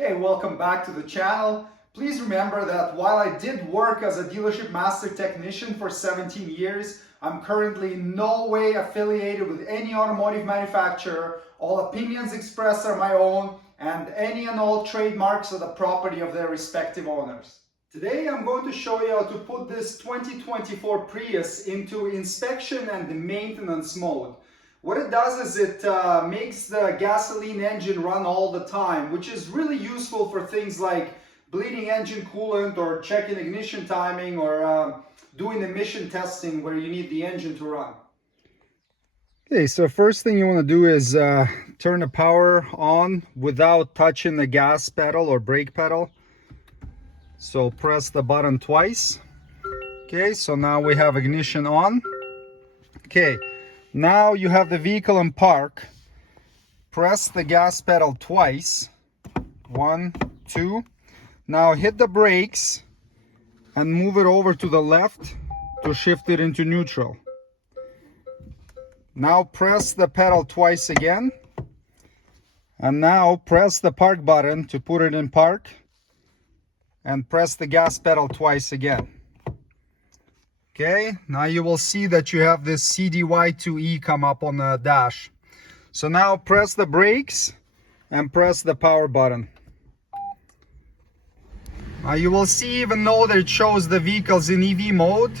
Hey, welcome back to the channel. Please remember that while I did work as a dealership master technician for 17 years, I'm currently in no way affiliated with any automotive manufacturer. All opinions expressed are my own, and any and all trademarks are the property of their respective owners. Today I'm going to show you how to put this 2024 Prius into inspection and maintenance mode. What it does is it makes the gasoline engine run all the time, which is really useful for things like bleeding engine coolant or checking ignition timing or doing emission testing where you need the engine to run. Okay, so first thing you want to do is turn the power on without touching the gas pedal or brake pedal. So press the button twice. Okay, so now we have ignition on. Okay. Now you have the vehicle in park. Press the gas pedal twice. 1, 2. Now hit the brakes and move it over to the left to shift it into neutral. Now press the pedal twice again. And now press the park button to put it in park. And press the gas pedal twice again. Okay, now you will see that you have this CDY2E come up on the dash. So now press the brakes and press the power button. Now you will see, even though that it shows the vehicle's in EV mode,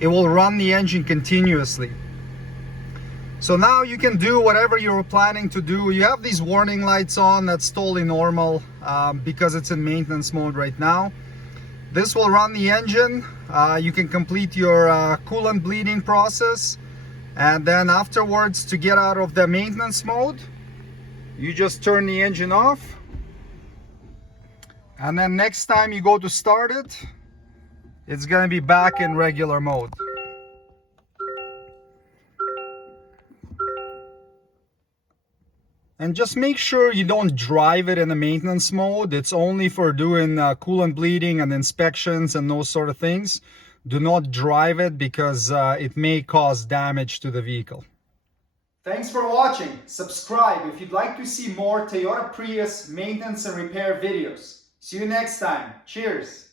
it will run the engine continuously. So now you can do whatever you were planning to do. You have these warning lights on, that's totally normal because it's in maintenance mode right now. This will run the engine. You can complete your coolant bleeding process, and then afterwards, to get out of the maintenance mode, you just turn the engine off, and then next time you go to start it, it's going to be back in regular mode. And just make sure you don't drive it in the maintenance mode. It's only for doing coolant bleeding and inspections and those sort of things. Do not drive it because it may cause damage to the vehicle. Thanks for watching. Subscribe if you'd like to see more Toyota Prius maintenance and repair videos. See you next time. Cheers.